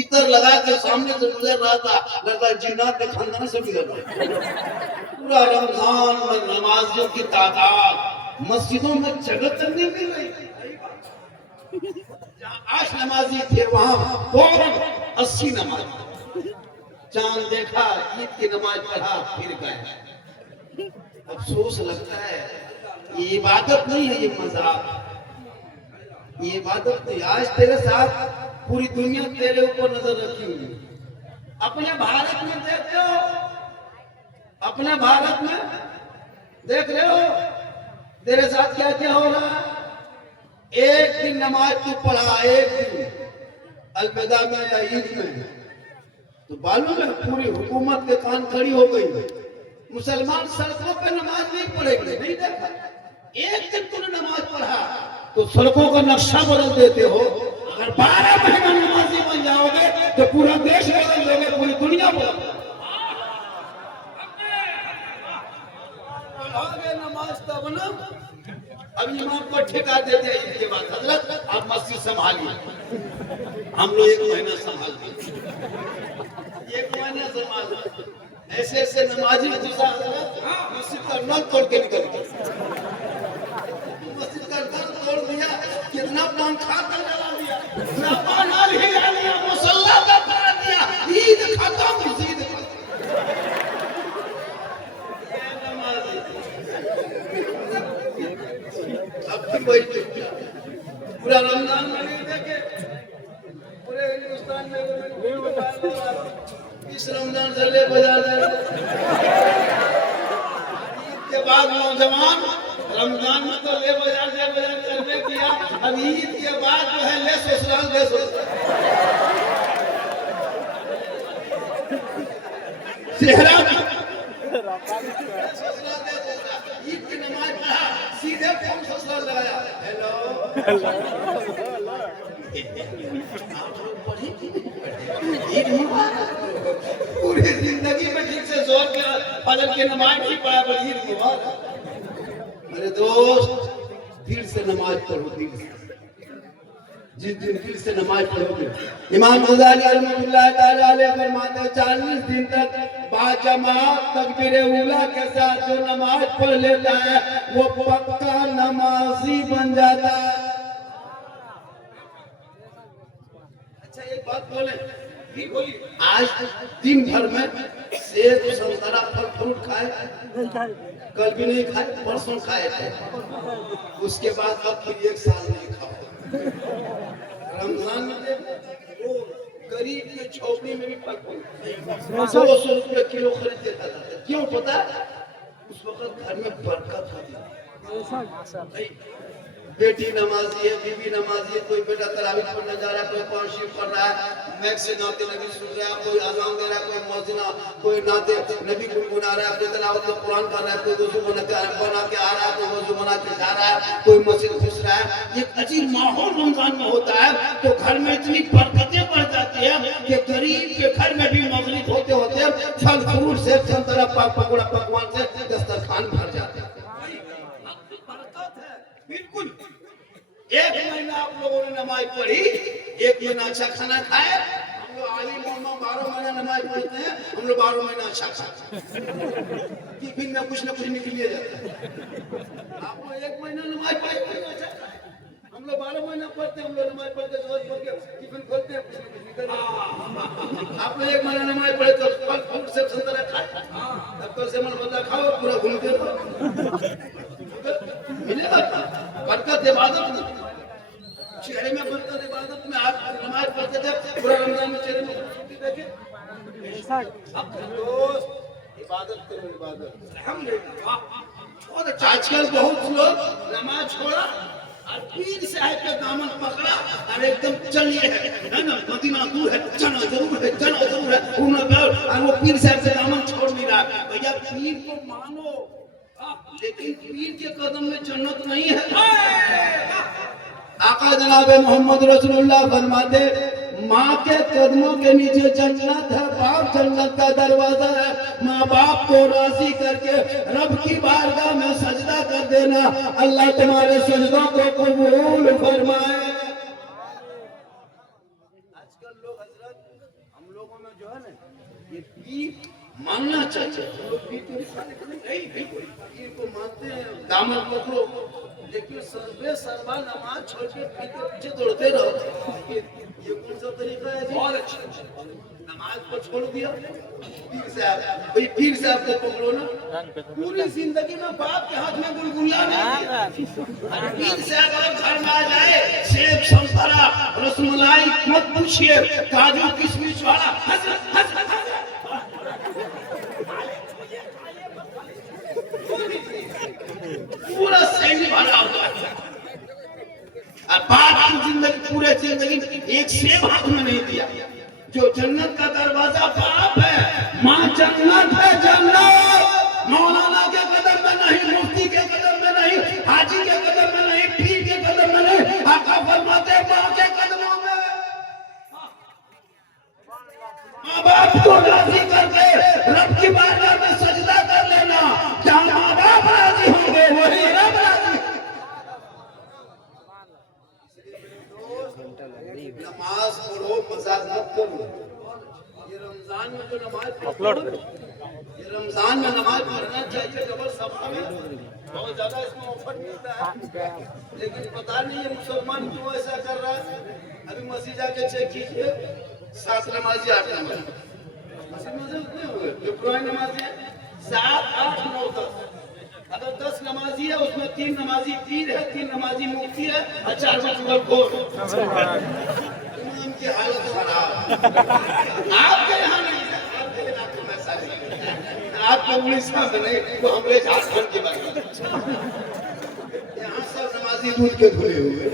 इतर लगा के सामने से गुजर रहा था, लगता जिन्नात के खानदान से गुजर रहा। पूरा रमजान में नमाजियों की तादाद मस्जिदों में जगह तक नहीं मिल रही। जहाँ 8 नमाजी थे वहां फौरन 80 नमाजी। चांद देखा, ईद की नमाज पढ़ा, फिर गए। अफसोस लगता है ये इबादत नहीं है, ये मजाक। ये इबादत नहीं। आज तेरे साथ पूरी दुनिया तेरे ऊपर नजर रखी हुई है। अपने भारत में देखते हो, अपने भारत में देख रहे हो तेरे साथ क्या क्या हो रहा है। एक दिन नमाज तू पढ़ा, एक दिन अलविदा में या ईद में, तो मालूम है पूरी हुकूमत के कान खड़ी हो गई। मुसलमान सड़कों पे नमाज नहीं पढ़ेंगे, नहीं देखा। एक दिन तूने नमाज पढ़ा तो सड़कों का नक्शा बदल देते हो। अगर 12 महीना नमाजी बन जाओगे तो पूरा देश बदल दोगे, पूरी दुनिया बदल। नमाज तब ना, अब इमाम को ठेका देते हैं इसके बाद, हजरत आप मस्जिद संभालिए। हम लोग 1 महीना संभाल दिए, 1 महीना संभाल। ऐसे ऐसे नमाजी गुस्सा मस्जिद का नल तोड़ के निकल गए। मस्जिद का नल तोड़ दिया, कितना पंखा तक जला दिया, नल हिला दिया, मुसल्ला तक करा दिया। ईद खत्म, ईद खत्म। अब भी वही पूरा रमजान में नहीं देखे, पूरे हिंदुस्तान में इस रमजान से ले बाजार ईद के बाद नौजवान रमजान में तो ले बाजार करने किया, अब ईद के बाद जो है ले ससुराल ले ससुराल। सेहरा ईद की नमाज पढ़ा, सीधे फोन ससुराल लगाया, हेलो पूरी जिंदगी में ठीक से जोर के फजर की नमाज नहीं पढ़ा, पर ईद मुबारक। मेरे दोस्त, दिल से नमाज पढ़ो, दिल से। जिस दिन दिल से नमाज पढ़ोगे, इमाम गजाली रहमतुल्लाह ताला अलैह फरमाते 40 दिन तक बाजमात तकबीरे उला के साथ जो नमाज पढ़ लेता है वो पक्का नमाजी बन जाता है। अच्छा एक बात बोले, आज दिन भर में सेब संतरा फल फ्रूट खाए, कल भी नहीं खाए, परसों खाए थे, उसके बाद अब फिर 1 साल नहीं खाओ। रमजान में वो गरीब के झोपड़ी में भी फल फूल 200 रुपये किलो खरीद देता था। क्यों पता? उस वक्त घर में बरकत होती है। बेटी नमाजी है, बीवी नमाजी है, कोई बेटा तरावीह पढ़ने जा रहा है, कोई कुरान शरीफ पढ़ रहा है, मैक से नाते नबी सुन रहा है, कोई अज़ान दे रहा है, कोई मौजिना, कोई नाते नबी गुनगुना रहा है, कोई तिलावत कुरान कर रहा है, कोई वज़ू बना के आ रहा है, कोई वज़ू बना के जा रहा है, कोई मस्जिद घुस रहा है। एक अजीब माहौल रमजान में होता है, तो घर में इतनी बरकतें बढ़ जाती है कि गरीब के घर में भी मगरिब होते होते फल फ्रूट से संतरा पकौड़ा पकवान से दस्तरखान भर जाते हैं। बिल्कुल 1 महीना आप लोगों ने नमाज पढ़ी, 1 महीना अच्छा खाना खाए। हम लोग आली मोहम्मद 12 महीना नमाज पढ़ते हैं, हम लोग 12 महीना अच्छा खाते हैं, टिफिन में कुछ न कुछ निकल लिया जाता है। आप लोग 1 महीना नमाज पढ़े, हम लोग 12 महीना पढ़ते हैं, हम लोग नमाज पढ़ते रोज पढ़ के टिफिन खोलते हैं, कुछ न कुछ निकल जाता है। आप लोग 1 महीना नमाज पढ़े तो फल फ्रूट से संतरा खाए, तब तो से मन बता खाओ, पूरा घूमते रहो, मिलेगा बरकत। इबादत में चेहरे में बरकत, इबादत में। आप नमाज पढ़ते थे, पूरा रमजान में चेहरे में खूबसूरती देखे। अब दोस्त इबादत करो, इबादत अल्हम्दुलिल्लाह। और आजकल बहुत लोग नमाज छोड़ा और पीर साहब के दामन पकड़ा और एकदम चलिए है ना, मदीना दूर है, जाना जरूर है, जाना जरूर है, और वो पीर साहब से दामन छोड़ नहीं रहा। भैया पीर को मानो, लेकिन पीर के कदम में जन्नत नहीं है। आका जनाब मोहम्मद रसूलुल्लाह फरमाते माँ के कदमों के नीचे जन्नत है, बाप जन्नत का दरवाजा है। माँ बाप को राजी करके रब की बारगाह में सजदा कर देना, अल्लाह तुम्हारे सजदों को कबूल फरमाए। आजकल लोग हजरत हम लोगों में जो है ना ये पीर मानना चाहिए, हम लोग पीर को मानते हैं, दामन पकड़ो, लेकिन सर्वे सर्वा नमाज छोड़ के पीर के पीछे दौड़ते रहो, ये कौन सा तरीका है? बहुत अच्छा, नमाज को छोड़ दिया, पीर साहब भाई पीर साहब को पकड़ो ना, पूरी जिंदगी में बाप के हाथ में गुलगुला नहीं दिया, पीर साहब घर में आ जाए सेब संतरा रसमलाई मत पूछिए, काजू किशमिश वाला हजरत हजरत पूरा सैन्य भरा हुआ है। बाप की जिंदगी पूरे जिंदगी एक सेब हाथ में नहीं दिया। जो जन्नत का दरवाजा बाप है, माँ जन्नत है, जन्नत मौलाना के कदम में नहीं, मुफ्ती के कदम में नहीं, हाजी के कदम में नहीं, पीर के कदम में नहीं, आका फरमाते माँ के कदमों में। माँ बाप को राजी करके रब की बारगाह में सजदा कर लेना, जहाँ माँ बाप राजी होंगे वही रब राजी। नमाज पढ़ो, मजाक मत करो। ये रमजान में जो नमाज पढ़ो, ये रमजान में नमाज पढ़ना चाहिए, डबल सवाब है, बहुत ज्यादा इसमें ऑफर मिलता है, लेकिन पता नहीं ये मुसलमान क्यों ऐसा कर रहा है। अभी मस्जिद जाके चेक कीजिए, 7 नमाजी 8 नमाजी मस्जिद में उतने हुए, जो पुरानी नमाजी है 7 8 9 10, अगर 10 नमाजी है उसमें 3 नमाजी पीर है, 3 नमाजी मुफ्ती है और 4 को इमाम की हालत खराब। आपके यहाँ नहीं, आपको उड़ीसा में नहीं, वो हमारे झारखंड के बारे में। यहाँ सब नमाजी दूध के धुले हुए।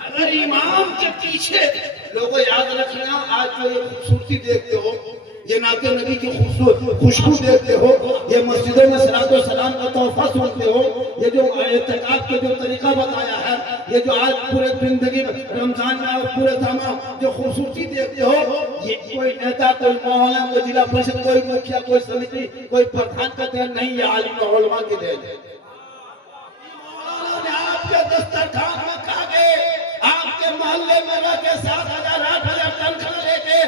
अगर इमाम के पीछे लोगों याद रखना, आज जो ये खूबसूरती देखते हो, ये नाते नबी की खुशबू देखते हो, ये मस्जिदों में सलातो सलाम का तोहफा सुनते हो, ये जो इत्तेकाफ के जो तरीका बताया है, ये जो आज पूरे जिंदगी में रमजान में और पूरे तमाम जो खूबसूरती देखते हो, ये कोई नेता, कोई मौलाना, कोई जिला परिषद, कोई मुखिया, कोई समिति, कोई प्रधान का देन नहीं, ये आलिम उलमा की देन है। आपके दस्तरखान में खा गए, आपके मोहल्ले में रह के 7,000 8,000 तनख्वाह लेके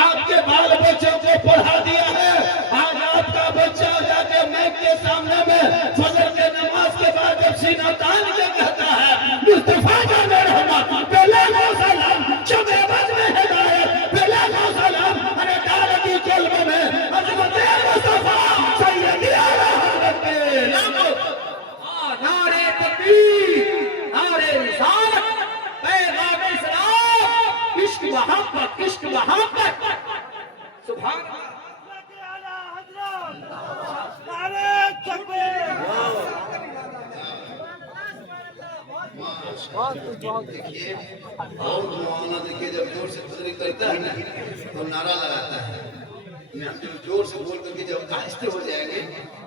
आपके बाल बच्चों को पढ़ा दिया है। आज आपका बच्चा जाके मैक के सामने में फजर के नमाज के बाद जब सीना तान के कहता है मुस्तफा जाने रहमत बेलागो सलाम, शब-ए-बज में हिदायत बेलागो सलाम, अरे डाल की कल्ब में अजमत मुस्तफा सैयदी आला हज़रत नारे तकबीर, नारे रिसालत, पैगाम इस्लाम, इश्क मोहब्बत, इश्क मोहब्बत, सुभान अल्लाह। नारे तकबीर। देखिए और मौलाना देखिए जब जोर से तकरीर करता है ना तो नारा लगाता है। मैं हम जब जोर से बोल करके जब आहिस्ते हो जाएंगे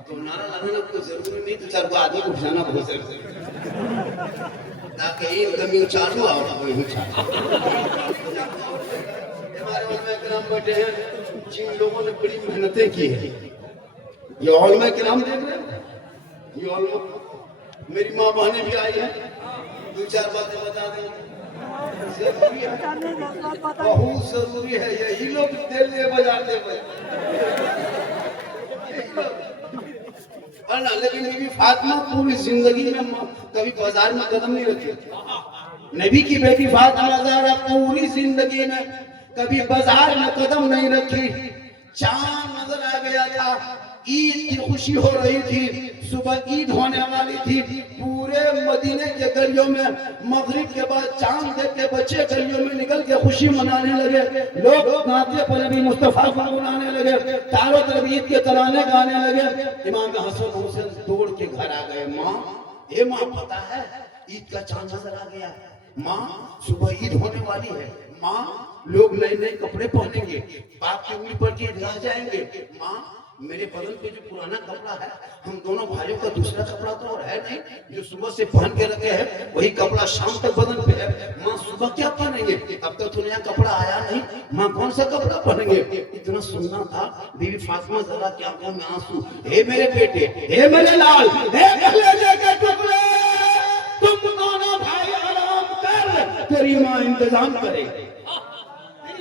तो नारा लगाना कोई जरूरी नहीं, 2-4 को आदमी को उठाना बहुत जरूरी है, ताकि एक कमी चालू आओ कोई चालू। हमारे उलमा किराम बैठे हैं, जिन लोगों ने बड़ी मेहनतें की है, ये उलमा किराम देख रहे हैं, ये उलमा मेरी माँ बहनें भी आई है, 2-4 बातें बता दें, जरूरी है, बहुत जरूरी है। यही लोग दिल ले बजाते हुए ना, लेकिन बीबी फातिमा पूरी जिंदगी में कभी बाजार में कदम नहीं रखी। नबी की बेटी फातिमा ज़हरा पूरी जिंदगी में कभी बाजार में कदम नहीं रखी। चांद नजर आ गया था, ईद की खुशी हो रही थी, सुबह ईद होने वाली थी, पूरे मदीने के गलियों में मगरिब के बाद चांद देख के बच्चे गलियों में निकल के खुशी मनाने लगे, लोग नाते पर नबी मुस्तफा को बुलाने लगे, चारों तरफ ईद के तराने गाने लगे। इमाम हसन हुसैन दौड़ के घर आ गए, माँ ये माँ पता है ईद का चांद नजर आ गया, माँ सुबह ईद होने वाली है, माँ लोग नए नए कपड़े पहनेंगे, बाप की उंगली पर के रह जाएंगे, माँ मेरे बदन पे जो पुराना कपड़ा है, हम दोनों भाइयों का दूसरा कपड़ा तो और है नहीं, जो सुबह से पहन के रखे हैं वही कपड़ा शाम तक बदन पे है, माँ सुबह क्या पहनेंगे, अब तक तो नया कपड़ा आया नहीं, माँ कौन सा कपड़ा पहनेंगे। इतना सुनना था बीवी फातिमा ज़हरा की आंखों में आंसू, हे मेरे बेटे, हे मेरे लाल, हे कलेजे के टुकड़े, तुम दोनों भाई आराम कर इंतजाम करेंगे।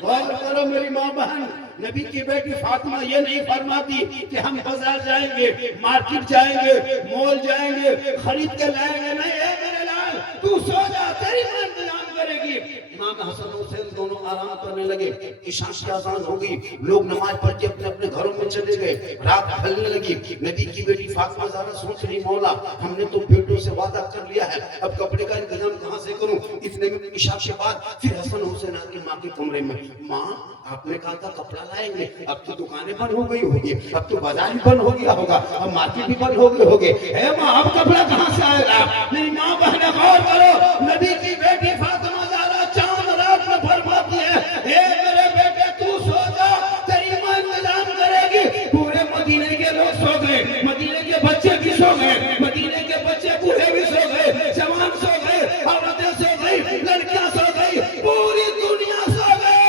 गौर करो मेरी माँ बहन, नबी की बेटी फातिमा ये नहीं फरमाती कि हम बाजार जाएंगे, मार्केट जाएंगे, मॉल जाएंगे, खरीद के लाएंगे। नहीं है मेरे लाल, तू सो जा, तेरी माँ इंतजाम करेगी। इमाम हसन हुसैन दोनों आराम करने लगे। ईशा की अज़ान हो गई, लोग नमाज पढ़ के अपने अपने घरों में चले गए। रात ढलने लगी। नबी की बेटी फातिमा ज़ाहरा सोच रही, मौला हमने तो बेटों से वादा कर लिया है, अब कपड़े का इंतजाम कहाँ से करूं। इतने में ईशा के बाद फिर हसन हुसैन आके माँ के कमरे में, माँ आपने कहा था कपड़ा लाएंगे, अब तो दुकानें बंद हो गई होगी, अब तो बाजार भी बंद हो गया होगा, अब मार्केट भी बंद हो गए होंगे, है माँ अब कपड़ा कहाँ से आएगा। मेरी माँ बहन गौर करो, नबी की बेटी फातिमा ज़ाहरा चांद रात में फरमाती है, हे मेरे बेटे तू सो जा, तेरी माँ इंतजाम करेगी। पूरे मदीने के लोग सो गए, मदीने के बच्चे भी सो गए, मदीने के बच्चे बूढ़े भी सो गए, जवान सो गए, औरतें सो गई, लड़कियां सो गई, पूरी दुनिया सो गई।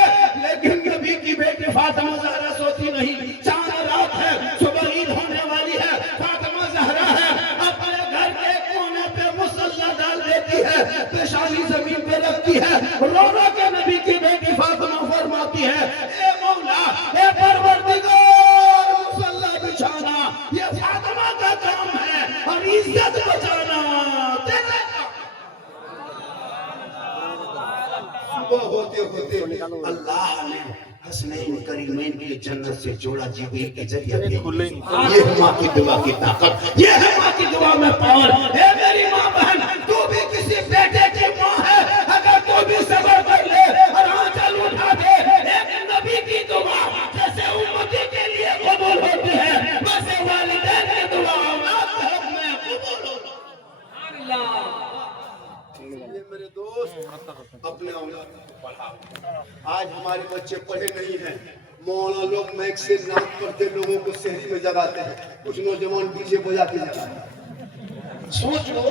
लेकिन नबी की बेटी फातिमा ज़ाहरा सोती नहीं। चांद रात है, सुबह ईद होने वाली है, फातिमा ज़ाहरा है, अपने घर के कोने पे मुसल्ला डाल देती है, पेशानी जमीन पे रखती है, रो रो के नबी की बेटी फातिमा फरमाती है, ए मौला, ए परवरदिगार, मुसल्ला बिछाना ये फातिमा का काम है और इज्जत बचाना तेरा काम। सुबह होते होते अल्लाह ने हसनैन करीमैन की जन्नत से जोड़ा जिब्रील के जरिए। ये है माँ की दुआ की ताकत, ये है माँ की दुआ में पावर। हे मेरी माँ बहन, तू भी किसी बेटे की माँ है, अगर तू भी सब्र कर ले और आंचल उठा दे, एक नबी की दुआ जैसे उम्मती के लिए कबूल होती है, वैसे वालिदैन की दुआ औलाद के हक में कबूल होती है। ये मेरे दोस्त अपने औलाद को पढ़ाओ। आज हमारे बच्चे पढ़े नहीं हैं, मौलाना लोग मैक से नाच करते लोगों को शहरी में जगाते हैं, कुछ नौजवान डीजे बजा के जगाते हैं। सोच लो,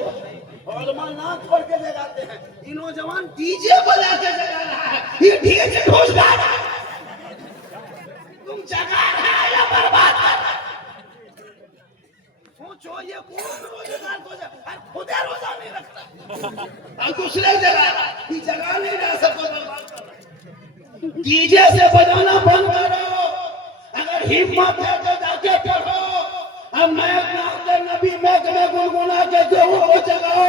औलमा नाच पढ़ के जगाते हैं, ये नौजवान डीजे बजा के जगा रहा है, ये डीजे घुस रहा है। तुम जगा रहा है या बर्बाद कर रहा है? सोचो, ये कौन रोजगार को खुदे रोजा नहीं रख रहा और दूसरे जगा रहा, ये जगा नहीं रहा, सबको बर्बाद कर रहा। डीजे से बजाना बंद करो, अगर हिम्मत है तो जाके पढ़ो। अब मैं नबी मैक में गुनगुना के को जगाओ,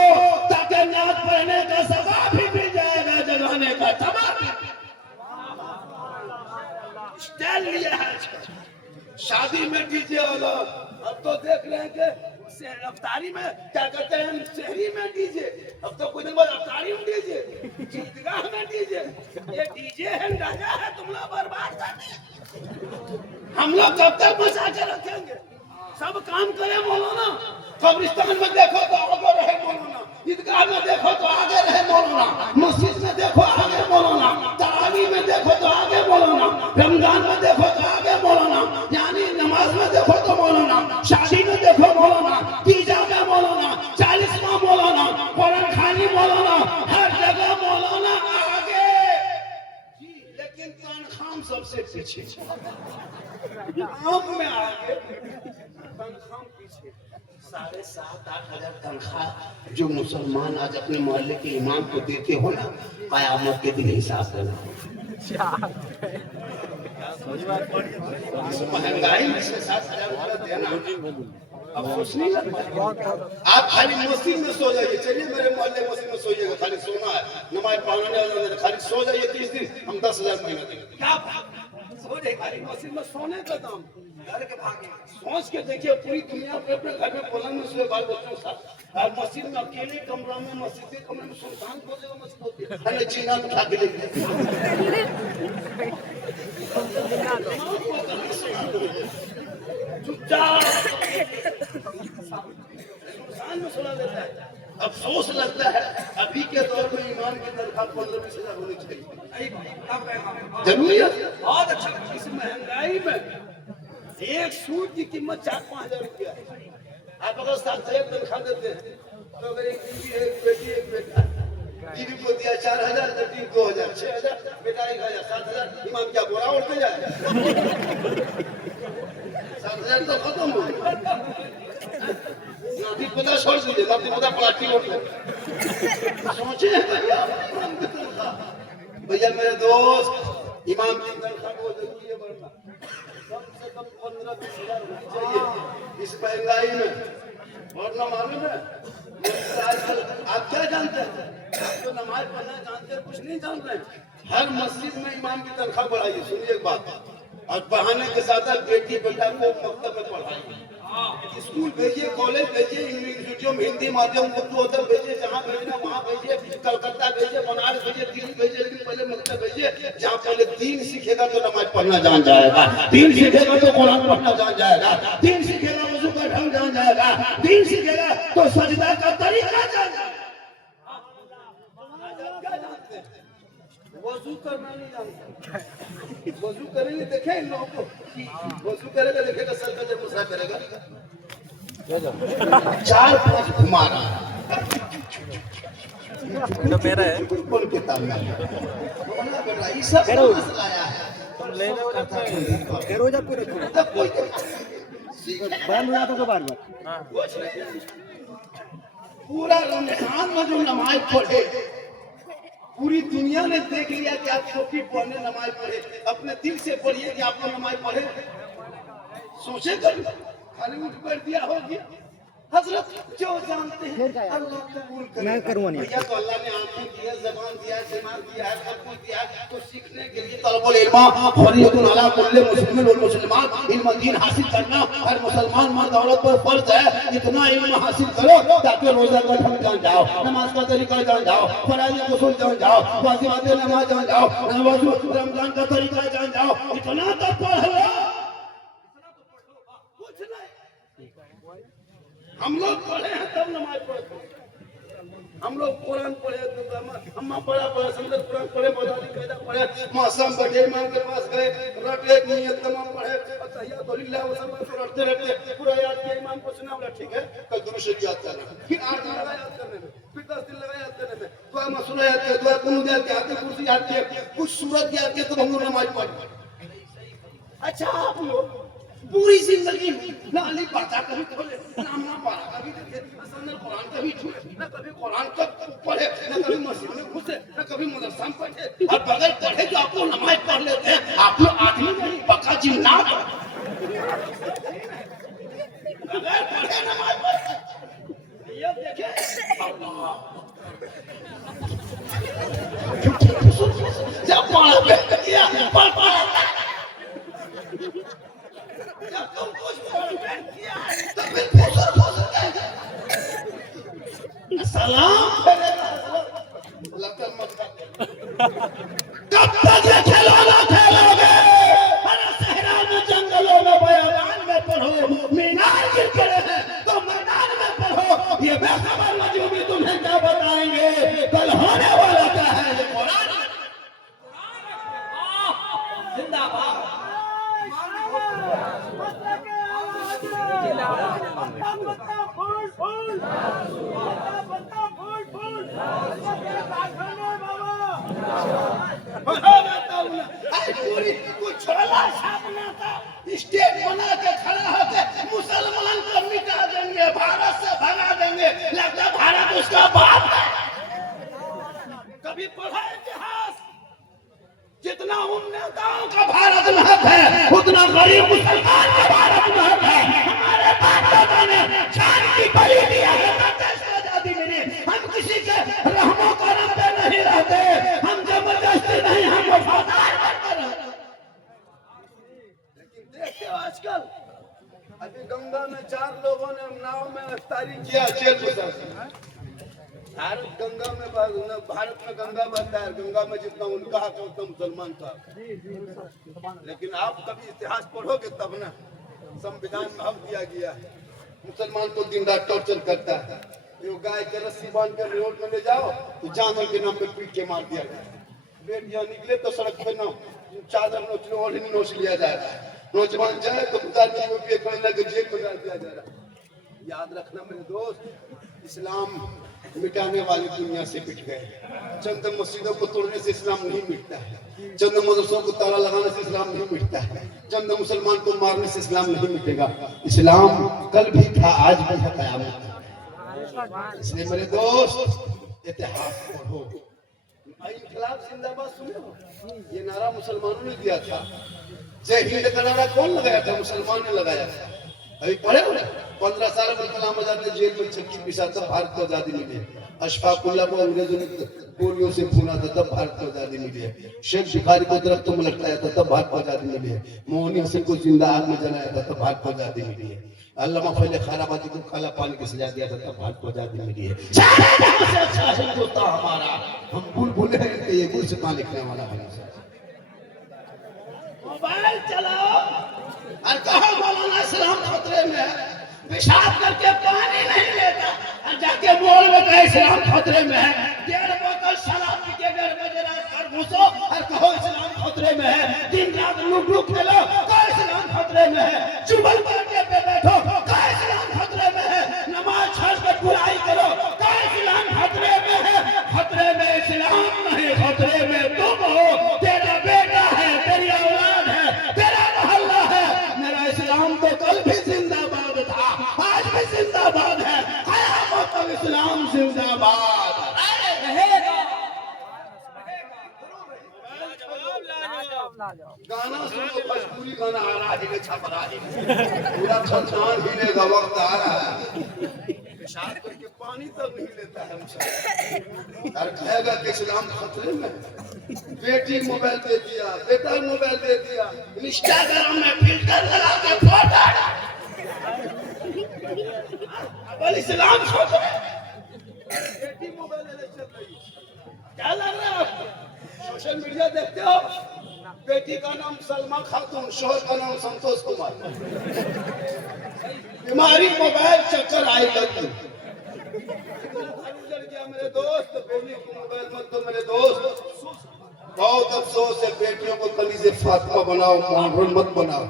ताकि नाच पढ़ने का सवाब भी मिल जाएगा, जगाने का सवाब भी। स्टाइल लिया है शादी में डीजे वाला, अब तो देख रहे हैं कि रफ्तारी में क्या कहते हैं, शहरी में डीजे, अब तो कुछ दिन बाद रफ्तारी में डीजे, ईदगाह में डीजे। ये डीजे है राजा है, तुम लोग बर्बाद कर दिया। हम लोग कब तक बचा के रखेंगे? सब काम करे मौलाना, कब्रिस्तान में देखो तो आगे रहे मौलाना, ईदगाह में देखो तो आगे रहे मौलाना, मस्जिद में देखो आगे मौलाना, तरावी में देखो तो आगे मौलाना, रमजान में देखो तो आगे मौलाना, यानी नमाज में देखो तो मौलाना, शादी में देखो मौलाना, तीजा में मौलाना, 40वां मौलाना, कुरान खानी मौलाना, हर जगह मौलाना आगे जी, लेकिन तनखाम सबसे पीछे, आम में आगे, तनखाम पीछे। 7,500-8 हजार तनख्वाह जो मुसलमान आज अपने मोहल्ले के इमाम को देते हो ना, कयामत के दिन हिसाब देना। महंगाई में से 7,000 रुपया देना अफसोस नहीं लगता। आप खाली मस्जिद में सो जाइए, चलिए मेरे मोहल्ले मस्जिद में सोइएगा, खाली सोना है, नमाज पढ़ने खाली सो जाइए 30 दिन, हम 10,000 महीना देंगे। क्या सो जाइए खाली मस्जिद में, सोने का दाम घर के भागे। सोच के देखिए, पूरी दुनिया अपने अपने घर में पलंग में सोए बाल बच्चों के साथ, और मस्जिद में अकेले कमरा में, मस्जिद के कमरे में सुल्तान को देगा मस्जिद होती है, अरे चीना में उठा के ले चुपचाप सुल्तान में सुना देता है। अफसोस लगता है अभी के दौर में ईमान की तनख्वाह 15-20 हजार होनी चाहिए, जरूरी है। बहुत अच्छा, इस महंगाई में एक सूट की कीमत 4-5 हजार रुपया है। आप अगर 7,000 तनख्वाह देते हैं तो अगर एक बीवी है, एक बेटी, एक बेटा, बीवी को दिया 4,000, बेटी 2,000, 6,000, बेटा 1,000, 7,000, इमाम क्या बोरा उड़ते जाए? 7,000 तो खत्म हो गया। नाती पता छोड़ दीजिए, नाती पता प्लास्टिक उठ गए। सोचे हैं भैया, भैया मेरे दोस्त, इमाम की तनख्वाह बहुत जरूरी है बढ़ना, कम से कम 15-20 हज़ार होनी चाहिए इस महंगाई में। और ना मालूम है आजकल आप क्या जानते हैं? आप तो नमाज पढ़ना जानते हैं, कुछ नहीं जान रहे। हर मस्जिद में इमाम की तनख्वाह बढ़ाइए। सुनिए एक बात, और पढ़ाने के साथ साथ बेटी बेटा को मकतब में पढ़ाइए, स्कूल भेजिए, कॉलेज भेजिए, यूनिवर्सिटियों में हिंदी माध्यम उर्दू अदब भेजिए, जहाँ भेजना वहाँ भेजिए, कलकत्ता भेजिए, बनारस भेजिए, दिल्ली भेजिए, लेकिन पहले मकतब भेजिए जहाँ पहले दीन सीखेगा तो नमाज पढ़ना जान जाएगा, दीन सीखेगा तो कुरान पढ़ना जान जाएगा, दीन सीखेगा वजू का ढंग जान जाएगा, दीन सीखेगा तो सजदा का तरीका जान जाएगा। क्या जानते हैं? वजू करना नहीं जानते। वजू करेंगे देखे इन लोगों को, वजू करेगा देखेगा सर का जब गुस्सा करेगा 4-5 घुमा रहा तो मेरा है कौन किताब में बेटा ये सब मसला आया है। ले लो रोजा पूरे तब कोई बंद हो जाता तो बार बार कुछ नहीं। पूरा रमजान में जो नमाज पढ़े पूरी दुनिया ने देख लिया कि आप छोटी पढ़ने नमाज पढ़े, अपने दिल से पढ़िए कि आपको नमाज पढ़े। सोचे कर खाली उठ बैठ दिया होगी। हजरत जो जानते हैं अल्लाह कबूल करे। मैं करूँगा नहीं। भैया तो अल्लाह ने आंखें दी है, ज़बान दिया है, दिमाग दिया है, सब कुछ दिया है, तो सीखने के लिए तलबुल इल्म फरीयतुन अला कुल्लि मुस्लिमिन वल मुसलमान, इल्म दीन हासिल करना हर मुसलमान मर्द औरत पर फर्ज है। इतना इल्म हासिल करो ताकि रोजा का ढंग जान जाओ, नमाज का तरीका जान जाओ, फराइज गुस्ल जान जाओ, वाजिबात नमाज जान जाओ, रमजान का तरीका जान जाओ। इतना तो पढ़ लो, कुछ नहीं। हम लोग पढ़े हैं तब नमाज पढ़ते हैं। हम लोग कुरान पढ़े, अम्मा पढ़ा समझ कुरान पढ़े, मौलाना कैदा पढ़े, मौसम बैठे इमाम के पास गए, रटे नियत तमाम पढ़े, तहियातुल्लाह व सल्लल्लाहु रटते रटते पूरा याद किया, इमाम को सुना, बोला ठीक है कल दुरूद शरीफ याद करना, फिर 8 दिन लगा याद करने में, फिर 10 दिन लगा याद करने में, दुआ मसूला याद किया, दुआ कुनूत याद किया, आयत कुर्सी याद किया, कुछ सूरत याद किया, तो हम लोग नमाज पढ़े। अच्छा आप लोग पूरी जिंदगी ना अली पढ़ता कभी खोले, ना पढ़ा कभी देखे, ना कुरान कभी छुए, ना कभी कुरान का पढ़े, ना कभी मस्जिद में घुसे, ना कभी मदरसा में पढ़े, और बगैर पढ़े जो आप लोग नमाज पढ़ लेते हैं, आप लोग आदमी नहीं पक्का जिन्नात। बगैर पढ़े नमाज पढ़े, ये देखे जब पढ़ा किया जब तुम कुछ किया तो फिर सलाम कब तक ये खिलौना खेलोगे? अरे सहरा में जंगलों में बयान में पढ़ो, मीनार गिर पड़े हैं तो मैदान में पढ़ो। ये बेखबर मजूबी तुम्हें क्या बताएंगे कल होने वाला क्या है? ये कुरान जिंदाबाद। स्टेट बना के खड़ा होकर मुसलमान को मिटा देंगे, भारत से भगा देंगे, लगता भारत उसका बाप है। कभी पढ़ा इतिहास? जितना उन नेताओं का भारत में हक है उतना गरीब मुसलमान का भारत में हक है। हमारे बाप दादा ने जान की बलि दिया है आजादी मिली। हम किसी के रहमो करम पे नहीं रहते, हम जबरदस्ती नहीं, हम वफादार बनकर रहते। लेकिन देखते हो आजकल अभी गंगा में 4 लोगों ने नाव में गिरफ्तारी किया जेल में। भारत गंगा में भारत में गंगा बहता है, गंगा में जितना उनका हक है उतना मुसलमान का। लेकिन आप कभी इतिहास पढ़ोगे तब ना, संविधान में हक दिया गया है, मुसलमान को दिन रात टॉर्चर करता है। यो गाय के रस्सी बांध कर रोड में ले जाओ तो जानवर के नाम पे पीट के मार दिया जाए। बेटियां निकले तो सड़क पे ना चादर नोच लो, ओढ़नी नोच लिया जाएगा। नौजवान जाए तो रुपये लगे जेल में डाल दिया जा रहा। याद रखना मेरे दोस्त, इस्लाम मिटाने वाली दुनिया से मिट गए। चंद मस्जिदों को तोड़ने से इस्लाम नहीं मिटता है, चंद मदरसों को ताला लगाने से इस्लाम नहीं मिटता है, चंद मुसलमान को मारने से इस्लाम नहीं मिटेगा। इस्लाम कल भी था, आज भी है, कयामत। इसलिए मेरे दोस्त इतिहास पढ़ो। इनकलाब जिंदाबाद सुने हो? ये नारा मुसलमानों ने दिया था। जय हिंद का नारा कौन लगाया था? मुसलमान ने लगाया था। अभी पढ़े हो 15 साल में कलाम आजाद ने जेल में चक्की पिसा था, भारत को आजादी मिली। अशफाकुल्लाह को अंग्रेजों ने पोलियो से भूना था, तब भारत को आजादी मिली है। शेख भिखारी को दरख्तों में लटकाया था, तब भारत को आजादी मिली है। मोहनी हसन को जिंदा आग में जलाया था, तब भारत को आजादी मिली है। अल्लामा फैले खैराबादी को काला पानी की सजा दिया था, तब भारत को आजादी मिली है। सारे जहां से अच्छा हिंदुस्तान हमारा। हम बुलबुल हैं कि ये गुल से कहां लिखने वाला है? मोबाइल चलाओ और कहो मौलाना इस्लाम खतरे में है, पेशाब करके पानी नहीं लेता और जाके मोल में कहे इस्लाम खतरे में है। 1.5 बोतल शराब पी के 1:30 बजे रात घर घुसो और कहो इस्लाम खतरे में है। दिन रात लूडो खेलो, कहो इस्लाम खतरे में है। चुगल करके पे बैठो, कहो इस्लाम खतरे में है। नमाज छोड़ कर बुराई करो, कहो इस्लाम खतरे में है। खतरे में इस्लाम नहीं, खतरे में तुम हो। तेरा बेटा है, तेरी औलाद है, तेरा मोहल्ला है। मेरा इस्लाम तो कल भी जिंदाबाद था, आज भी जिंदाबाद है। क़यामत तक इस्लाम जिंदाबाद रहेगा। गाना सुनो, भोजपुरी गाना आ रहा है, छपरा है, पूरा छछान हिले का वक्त आ रहा है। पेशाब करके पानी तक नहीं लेता है हमसे और कहेगा कि इस्लाम खतरे में। बेटी मोबाइल दे दिया, बेटा मोबाइल दे दिया, इंस्टाग्राम में फिल्टर लगा के फोटो बोल इस्लाम खतरे। बेटी मोबाइल ले चल रही है, क्या लग रहा है आपको? सोशल मीडिया देखते हो? बेटी का नाम सलमा खातून, शोहर का नाम संतोष कुमार। बीमारी मोबाइल चक्कर आई लगती। मेरे दोस्त, बेटी को मोबाइल मत दो मेरे दोस्त। बहुत अफसोस है, बेटियों को कलीज़े फातिमा बनाओ, मोहर्रम मत बनाओ।